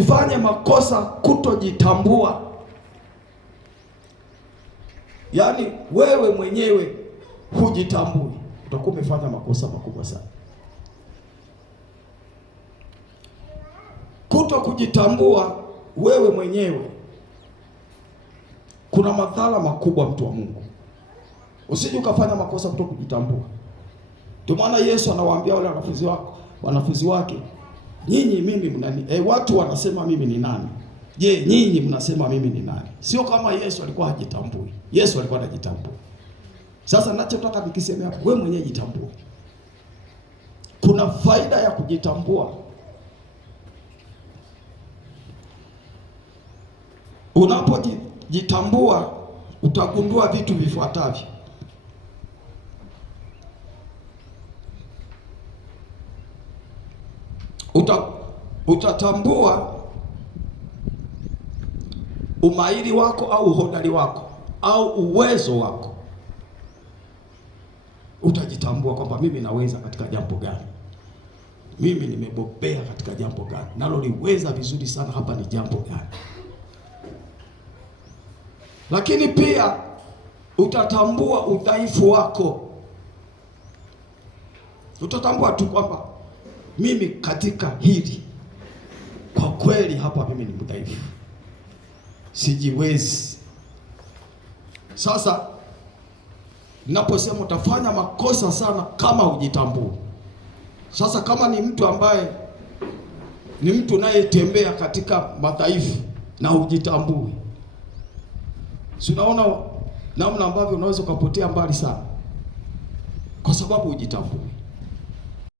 Usifanye makosa kutojitambua. Yaani wewe mwenyewe hujitambui, utakuwa umefanya makosa makubwa sana. Kuto kujitambua wewe mwenyewe kuna madhara makubwa, mtu wa Mungu. Usije ukafanya makosa kuto kujitambua. Ndio maana Yesu anawaambia wale wanafunzi wake, nyinyi mimi mnani watu wanasema mimi ni nani? Je, nyinyi mnasema mimi ni nani? Sio kama Yesu alikuwa hajitambui. Yesu alikuwa anajitambua. Sasa ninachotaka nikisema hapo, wewe mwenyewe jitambue. Kuna faida ya kujitambua. Unapojitambua utagundua vitu vifuatavyo. Utatambua umahiri wako au uhodari wako au uwezo wako. Utajitambua kwamba mimi naweza katika jambo gani, mimi nimebobea katika jambo gani, naloliweza vizuri sana hapa ni jambo gani. Lakini pia utatambua udhaifu wako. Utatambua tu kwamba mimi katika hili kwa kweli hapa mimi ni mdhaifu, sijiwezi. Sasa ninaposema utafanya makosa sana kama hujitambui. Sasa kama ni mtu ambaye ni mtu unayetembea katika madhaifu na hujitambui, si unaona namna ambavyo unaweza ukapotea mbali sana, kwa sababu hujitambui.